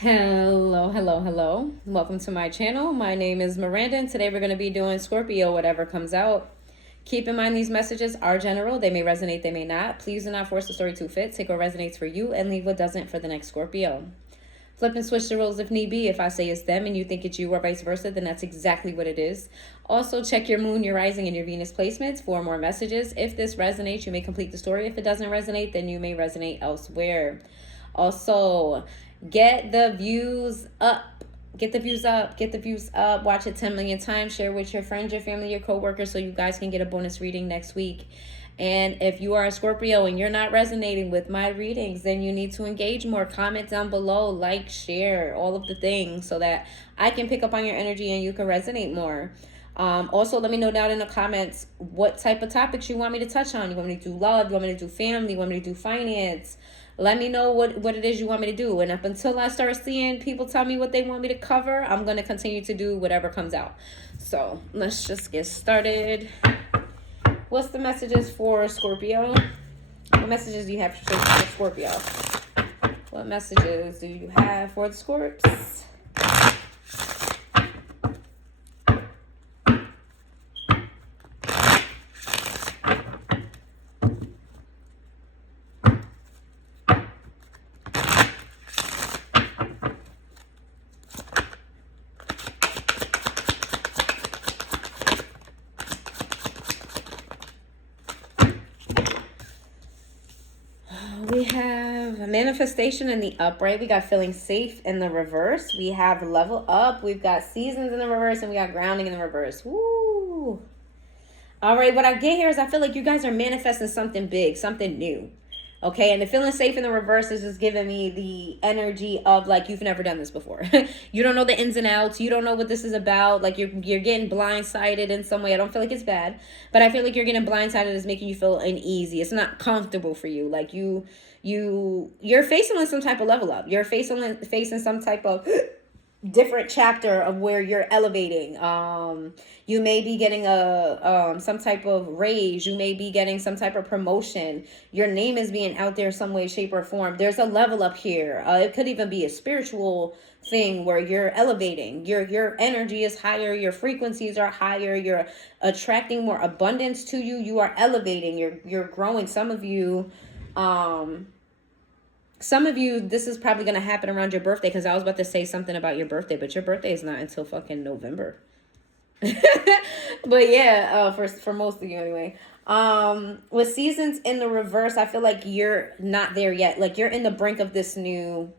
Hello, hello, hello. Welcome to my channel. My name is Miranda, and today we're going to be doing Scorpio, whatever comes out. Keep in mind these messages are general. They may resonate, they may not. Please do not force the story to fit. Take what resonates for you and leave what doesn't for the next Scorpio. Flip and switch the roles if need be. If I say it's them and you think it's you or vice versa, then that's exactly what it is. Also, check your moon, your rising, and your Venus placements for more messages. If this resonates, you may complete the story. If it doesn't resonate, then you may resonate elsewhere. Also, get the views up. Get the views up. Get the views up. Watch it 10 million times. Share with your friends, your family, your coworkers so you guys can get a bonus reading next week. And if you are a Scorpio and you're not resonating with my readings, then you need to engage more. Comment down below, like, share, all of the things so that I can pick up on your energy and you can resonate more. Also, let me know down in the comments what type of topics you want me to touch on. You want me to do love? You want me to do family? You want me to do finance? Let me know what it is you want me to do. And up until I start seeing people tell me what they want me to cover, I'm going to continue to do whatever comes out. So let's just get started. What's the messages for Scorpio? What messages do you have for Scorpio? What messages do you have for the Scorps? We have manifestation in the upright. We got feeling safe in the reverse. We have level up. We've got seasons in the reverse, and we got grounding in the reverse. Woo! All right, what I get here is I feel like you guys are manifesting something big, something new. Okay, and the feeling safe in the reverse is just giving me the energy of like you've never done this before. You don't know the ins and outs. You don't know what this is about. Like you're getting blindsided in some way. I don't feel like it's bad, but I feel like you're getting blindsided is making you feel uneasy. It's not comfortable for you. Like you're facing some type of level up. You're facing some type of different chapter of where you're elevating. You may be getting a some type of raise. You may be getting some type of promotion. Your name is being out there some way, shape, or form. There's a level up here. It could even be a spiritual thing where you're elevating. Your energy is higher. Your frequencies are higher. You're attracting more abundance to you. You are elevating. You're growing. Some of you, this is probably going to happen around your birthday because I was about to say something about your birthday, but your birthday is not until fucking November. But yeah, for most of you anyway. With seasons in the reverse, I feel like you're not there yet. Like you're in the brink of this new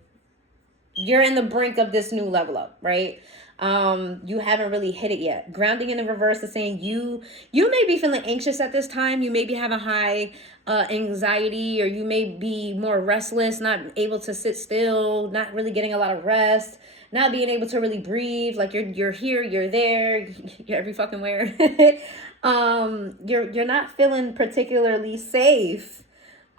level up, right? You haven't really hit it yet. Grounding in the reverse is saying you may be feeling anxious at this time. You may be having high anxiety, or you may be more restless, not able to sit still, not really getting a lot of rest, not being able to really breathe. Like you're here, you're there, you're every fucking where. You're not feeling particularly safe.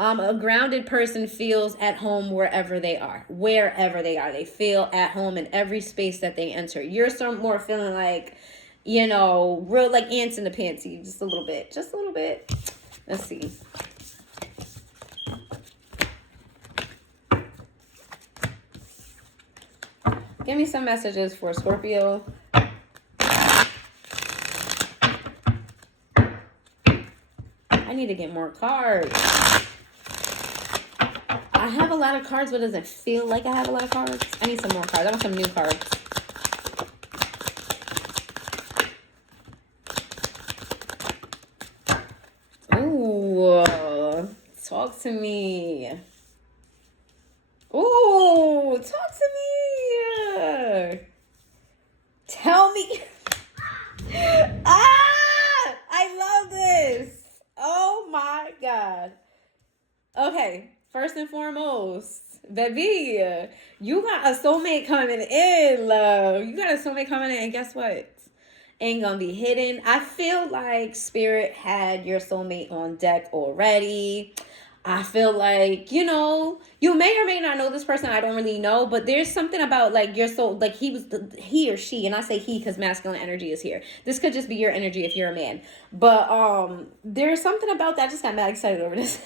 A grounded person feels at home wherever they are. They feel at home in every space that they enter. You're some more feeling like, real like ants in the pantsy, just a little bit. Let's see. Give me some messages for Scorpio. I need to get more cards. I have a lot of cards, but it doesn't feel like I have a lot of cards. I need some more cards. I want some new cards. Ooh, talk to me. Ooh, talk to me. Tell me. I love this. Oh my God. Okay, first and foremost, baby, you got a soulmate coming in, love. You got a soulmate coming in, and guess what? Ain't gonna be hidden. I feel like Spirit had your soulmate on deck already. I feel like, you may or may not know this person. I don't really know, but there's something about like your soul, like he or she, and I say he because masculine energy is here. This could just be your energy if you're a man. But there's something about that. I just got mad excited over this.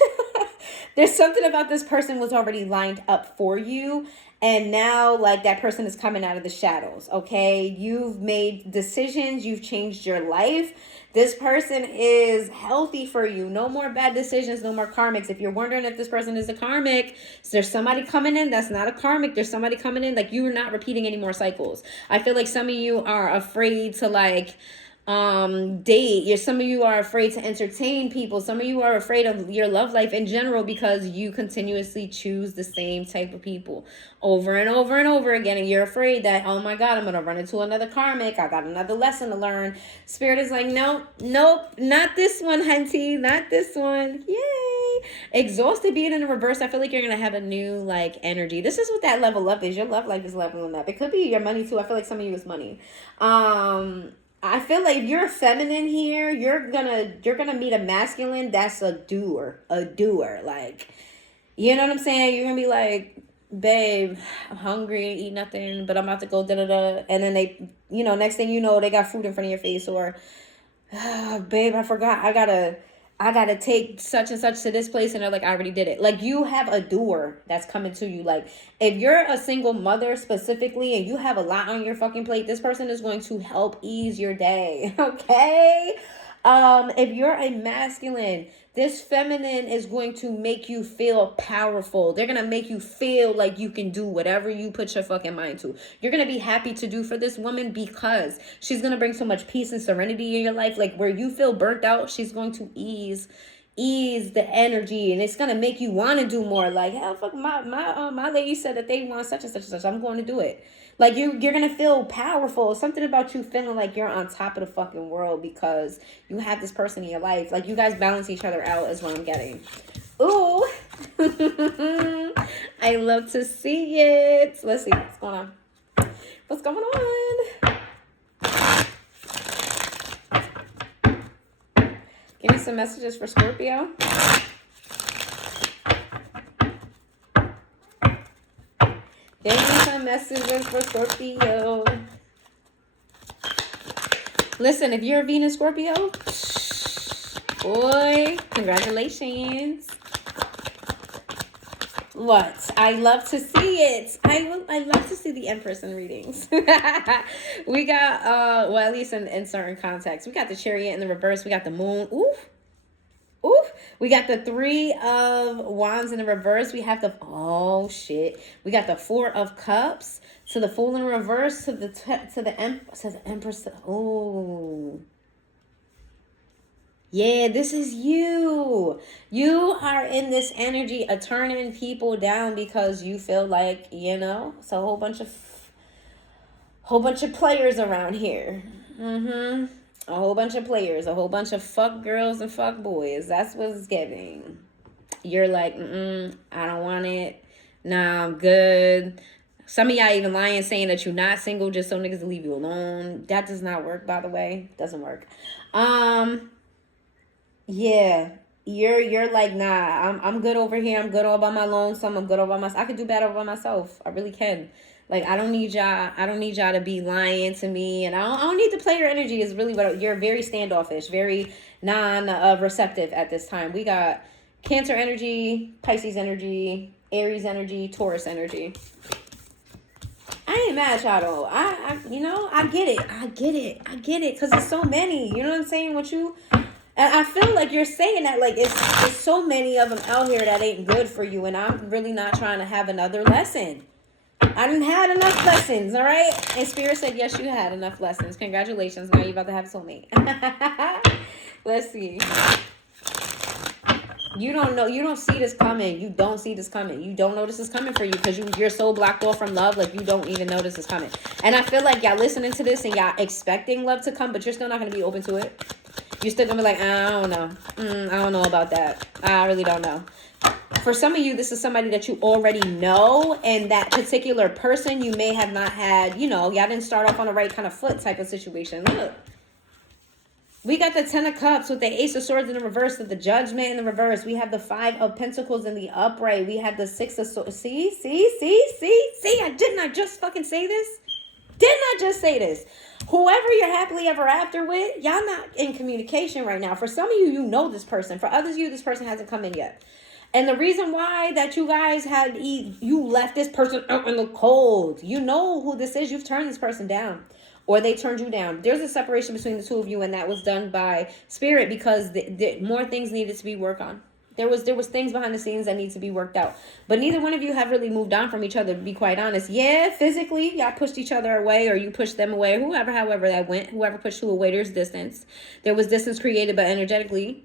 There's something about this person was already lined up for you. And now, like, that person is coming out of the shadows, okay? You've made decisions. You've changed your life. This person is healthy for you. No more bad decisions. No more karmics. If you're wondering if this person is a karmic, there's somebody coming in that's not a karmic. There's somebody coming in. Like, you're not repeating any more cycles. I feel like some of you are afraid to, like, date. Some of you are afraid to entertain people. Some of you are afraid of your love life in general because you continuously choose the same type of people over and over and over again, and you're afraid that, oh my God, I'm gonna run into another karmic. I got another lesson to learn. Spirit is like, nope, not this one, hunty, not this one. Yay. Exhausted, being in the reverse. I feel like you're gonna have a new, like, energy. This is what that level up is. Your love life is leveling up. It could be your money too. I feel like some of you is money. I feel like if you're feminine here, you're gonna meet a masculine that's a doer. Like, you know what I'm saying? You're gonna be like, babe, I'm hungry, eat nothing, but I'm about to go da-da-da. And then they, next thing you know, they got food in front of your face. Or, babe, I forgot, I gotta take such and such to this place, and they're like, I already did it. Like, you have a doer that's coming to you. Like, if you're a single mother specifically and you have a lot on your fucking plate, this person is going to help ease your day. Okay? If you're a masculine, this feminine is going to make you feel powerful. They're going to make you feel like you can do whatever you put your fucking mind to. You're going to be happy to do for this woman because she's going to bring so much peace and serenity in your life. Like, where you feel burnt out, she's going to ease the energy, and it's going to make you want to do more. Like, hell, fuck, my lady said that they want such and such and such. I'm going to do it. Like, you're going to feel powerful. Something about you feeling like you're on top of the fucking world because you have this person in your life. Like, you guys balance each other out is what I'm getting. Ooh. I love to see it. Let's see what's going on. What's going on? Give me some messages for Scorpio. Give me some messages for Scorpio. Listen, if you're a Venus Scorpio, boy, congratulations. What? I love to see it. I love to see the Empress in readings. We got, well, at least in certain contexts. We got the Chariot in the reverse. We got the Moon. Oof. We got the Three of Wands in the reverse. We have the, oh shit. We got the Four of Cups to the Fool in reverse to the Empress. Oh. Yeah, this is you. You are in this energy of turning people down because you feel like, it's a whole bunch of players around here. A whole bunch of players, a whole bunch of fuck girls and fuck boys. That's what it's giving. You're like, I don't want it. Nah, I'm good. Some of y'all even lying, saying that you're not single just so niggas leave you alone. That does not work, by the way. Doesn't work. Yeah. You're like, nah, I'm good over here. I'm good all by my lonesome. I'm good all by myself. I could do better by myself. I really can. Like, I don't need y'all to be lying to me, and I don't need to play your energy. Is really what you're very standoffish, very non-receptive at this time. We got Cancer energy, Pisces energy, Aries energy, Taurus energy. I ain't mad at y'all though. I get it, because it's so many. You know what I'm saying? And I feel like you're saying that like it's so many of them out here that ain't good for you, and I'm really not trying to have another lesson. I didn't have enough lessons, all right? And Spirit said, yes, you had enough lessons. Congratulations. Now you're about to have a soulmate. Let's see. You don't know. You don't see this coming. You don't see this coming. You don't know this is coming for you because you're so blocked off from love. Like, you don't even know this is coming. And I feel like y'all listening to this and y'all expecting love to come, but you're still not going to be open to it. You're still going to be like, I don't know. I don't know about that. I really don't know. For some of you, this is somebody that you already know, and that particular person you may have not had, y'all didn't start off on the right kind of foot type of situation. Look, we got the Ten of Cups with the Ace of Swords in the reverse, with the Judgment in the reverse. We have the Five of Pentacles in the upright. We have the Six of Swords. See? Didn't I just fucking say this? Didn't I just say this? Whoever you're happily ever after with, y'all not in communication right now. For some of you, you know this person. For others of you, this person hasn't come in yet. And the reason why that you guys you left this person out in the cold, you know who this is. You've turned this person down, or they turned you down. There's a separation between the two of you, and that was done by spirit because more things needed to be worked on. There was things behind the scenes that need to be worked out. But neither one of you have really moved on from each other, to be quite honest. Yeah, physically, y'all pushed each other away, or you pushed them away, however that went. Whoever pushed who away, there's distance. There was distance created, but energetically,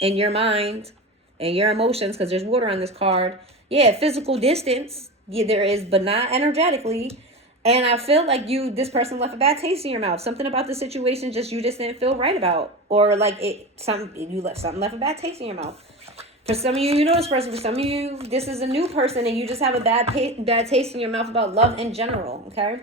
in your mind, and your emotions, because there's water on this card. Yeah, physical distance, yeah, there is, but not energetically. And I feel like this person left a bad taste in your mouth. Something about the situation you just didn't feel right about, or like something left a bad taste in your mouth. For some of you, you know this person. For some of you, this is a new person, and you just have a bad taste in your mouth about love in general. Okay.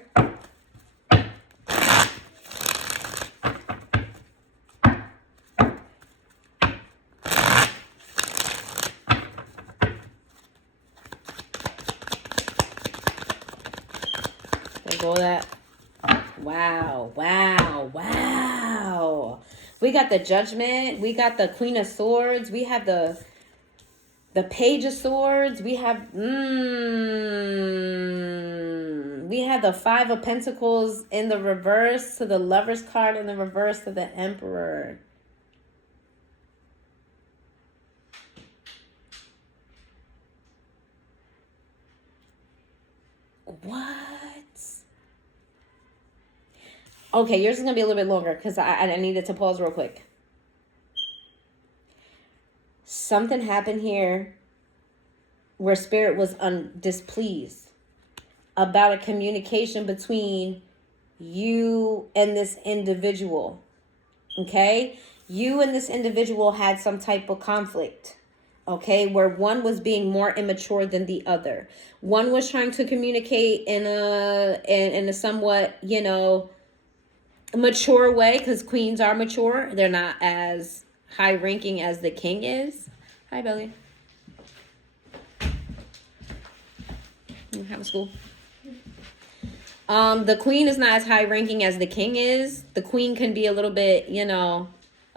Go that. Wow. We got the Judgment. We got the Queen of Swords. We have the Page of Swords. We have the Five of Pentacles in the reverse to the Lover's card in the reverse to the Emperor. What? Okay, yours is going to be a little bit longer because I needed to pause real quick. Something happened here where Spirit was displeased about a communication between you and this individual. Okay? You and this individual had some type of conflict. Okay? Where one was being more immature than the other. One was trying to communicate in a somewhat, mature way, because queens are mature. They're not as high ranking as the king is. Hi, Belly. You have a school. The queen is not as high ranking as the king is. The queen can be a little bit, a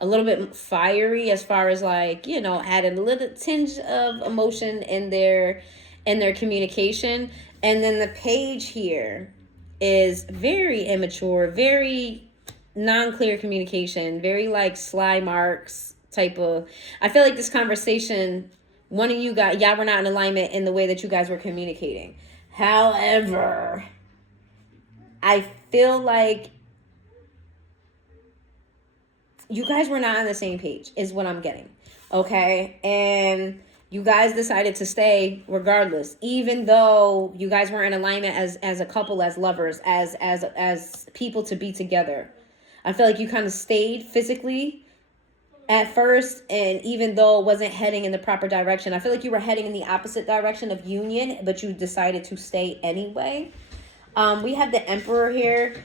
little bit fiery as far as adding a little tinge of emotion in their communication. And then the page here is very immature, very non-clear communication, very sly marks type of. I feel like this conversation, one of you guys, y'all were not in alignment in the way that you guys were communicating. However, I feel like you guys were not on the same page is what I'm getting. Okay? And you guys decided to stay regardless, even though you guys weren't in alignment as a couple, as lovers, as people to be together. I feel like you kind of stayed physically at first, and even though it wasn't heading in the proper direction, I feel like you were heading in the opposite direction of union, but you decided to stay anyway. We have the Emperor here.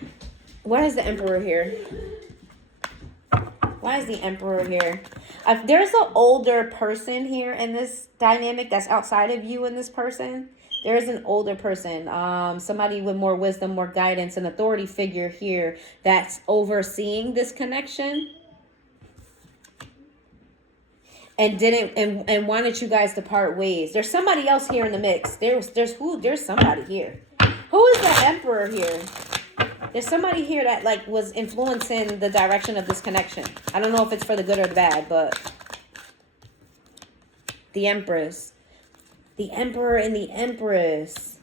What is the Emperor here? Why is the Emperor here? There's an older person here in this dynamic that's outside of you and this person. There is an older person, somebody with more wisdom, more guidance, an authority figure here that's overseeing this connection. And wanted you guys to part ways. There's somebody else here in the mix. There's somebody here. Who is the Emperor here? There's somebody here that was influencing the direction of this connection. I don't know if it's for the good or the bad, but the Empress. The Emperor and the Empress.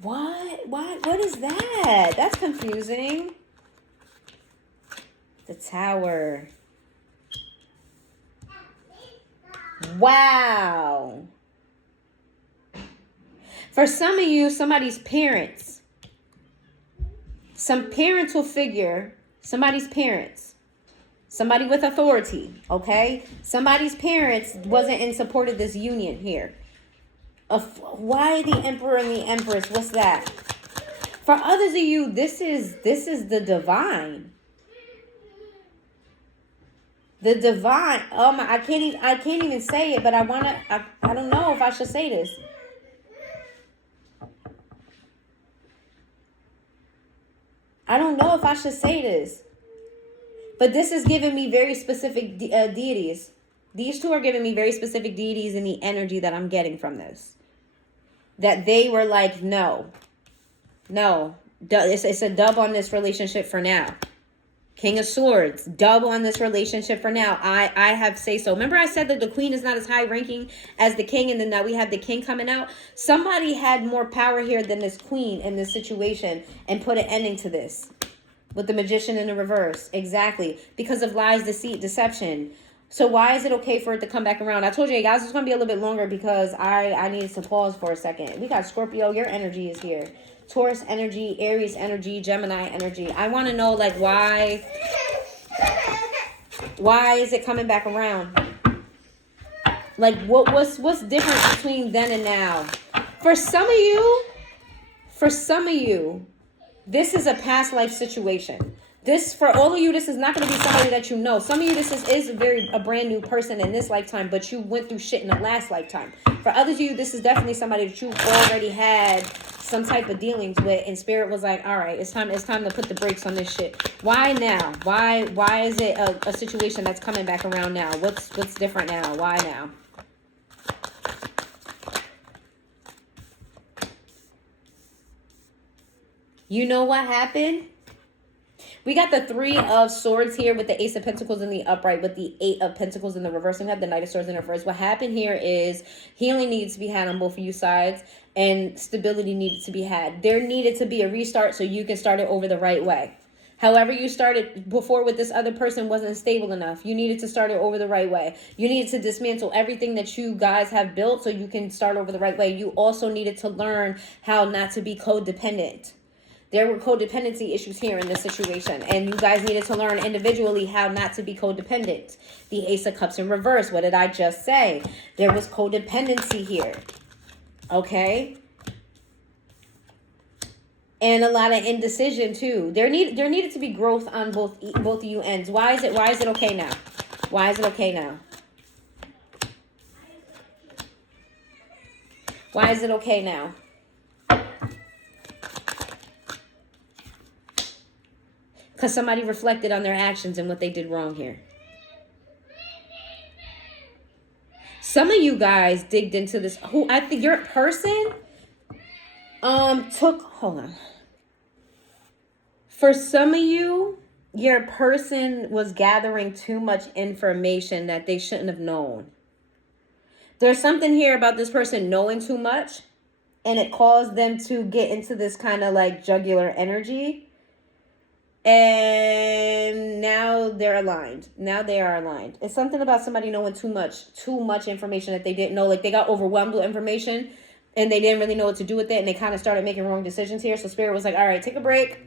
What is that? That's confusing. The Tower. Wow. For some of you, somebody's parents. Some parental figure. Somebody's parents. Somebody with authority, okay? Somebody's parents wasn't in support of this union here. Why the Emperor and the Empress? What's that? For others of you, this is the divine. The divine. Oh my! I can't even say it, but I don't know if I should say this. I don't know if I should say this. But this is giving me very specific deities. These two are giving me very specific deities in the energy that I'm getting from this. That they were like, no. It's a dub on this relationship for now. King of Swords, dub on this relationship for now. I have say so. Remember I said that the queen is not as high ranking as the king, and then now we have the king coming out. Somebody had more power here than this queen in this situation and put an ending to this. With the magician in the reverse. Exactly. Because of lies, deceit, deception. So why is it okay for it to come back around? I told you guys it's going to be a little bit longer because I needed to pause for a second. We got Scorpio. Your energy is here. Taurus energy, Aries energy, Gemini energy. I want to know, like, why is it coming back around? Like, what's different between then and now? For some of you, this is a past life situation. This, for all of you, this is not going to be somebody that you know. Some of you, this is a brand new person in this lifetime, but you went through shit in the last lifetime. For others of you, this is definitely somebody that you've already had some type of dealings with, and spirit was like, all right, it's time to put the brakes on this shit. Why now? Why is it a situation that's coming back around now? What's different now? Why now? You know what happened? We got the 3 of Swords here with the Ace of Pentacles in the upright, with the 8 of Pentacles in the reverse, and we have the Knight of Swords in the reverse. What happened here is healing needs to be had on both of you sides, and stability needed to be had. There needed to be a restart so you can start it over the right way. However you started before with this other person wasn't stable enough. You needed to start it over the right way. You needed to dismantle everything that you guys have built so you can start over the right way. You also needed to learn how not to be codependent. There were codependency issues here in this situation, and you guys needed to learn individually how not to be codependent. The Ace of Cups in reverse. What did I just say? There was codependency here. Okay? And a lot of indecision too. There needed to be growth on both of you ends. Why is it okay now? Why is it okay now? Why is it okay now? Because somebody reflected on their actions and what they did wrong here. Some of you guys digged into this. Who I think your person hold on. For some of you, your person was gathering too much information that they shouldn't have known. There's something here about this person knowing too much, and it caused them to get into this kind of like jugular energy. And now they're aligned. Now they are aligned. It's something about somebody knowing too much information that they didn't know. Like they got overwhelmed with information and they didn't really know what to do with it. And they kind of started making wrong decisions here. So Spirit was like, all right, take a break,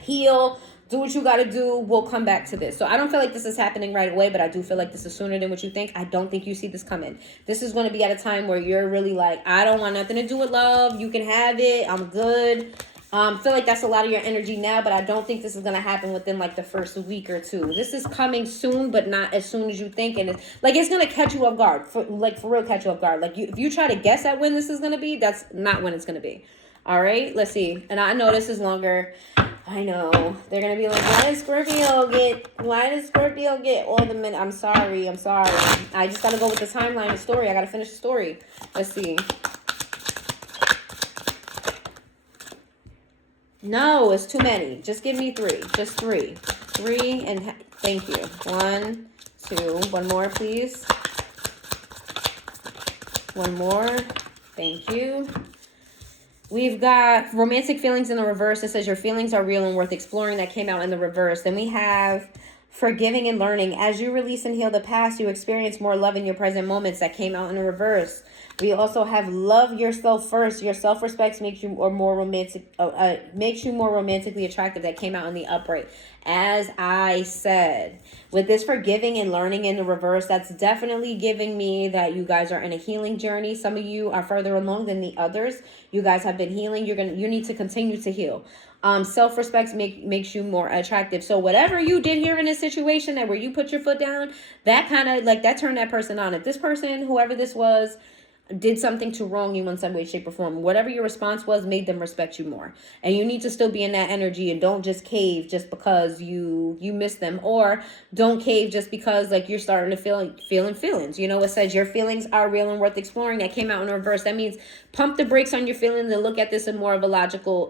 heal, do what you got to do. We'll come back to this. So I don't feel like this is happening right away, but I do feel like this is sooner than what you think. I don't think you see this coming. This is going to be at a time where you're really like, I don't want nothing to do with love. You can have it. I'm good. Feel like that's a lot of your energy now, but I don't think this is going to happen within like the first week or two. This is coming soon, but not as soon as you think. And it's going to catch you off guard, for real catch you off guard. Like if you try to guess at when this is going to be, that's not when it's going to be. All right, let's see. And I know this is longer. I know they're going to be like, why does Scorpio get all the men? I'm sorry. I just got to go with the timeline, the story. I got to finish the story. Let's see. No, it's too many. Just give me 3. Just 3. 3 and thank you. 1, 2. One more, please. One more. Thank you. We've got romantic feelings in the reverse. It says your feelings are real and worth exploring. That came out in the reverse. Then we have forgiving and learning. As you release and heal the past, you experience more love in your present moments. That came out in the reverse. We also have love yourself first. Your self-respect makes you more romantically attractive. That came out in the upright. As I said, with this forgiving and learning in the reverse, that's definitely giving me that you guys are in a healing journey. Some of you are further along than the others. You guys have been healing. You need to continue to heal. Self-respect makes you more attractive. So whatever you did here in this situation, that where you put your foot down, that kind of like that turned that person on. If this person, whoever this was, did something to wrong you in some way, shape, or form. Whatever your response was made them respect you more. And you need to still be in that energy, and don't just cave just because you miss them, or don't cave just because like you're starting to feeling feelings. You know, it says your feelings are real and worth exploring. That came out in reverse. That means pump the brakes on your feelings and look at this in more of a logical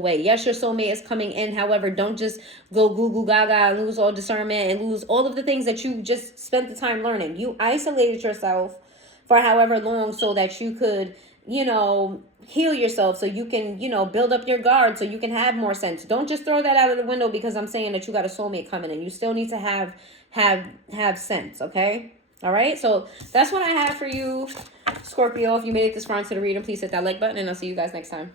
way. Yes, your soulmate is coming in. However, don't just go goo goo gaga and lose all discernment and lose all of the things that you just spent the time learning. You isolated yourself for however long so that you could, you know, heal yourself, so you can, you know, build up your guard so you can have more sense. Don't just throw that out of the window because I'm saying that you got a soulmate coming in. You still need to have sense, okay? All right, so that's what I have for you, Scorpio. If you made it this far into the reading, please hit that like button, and I'll see you guys next time.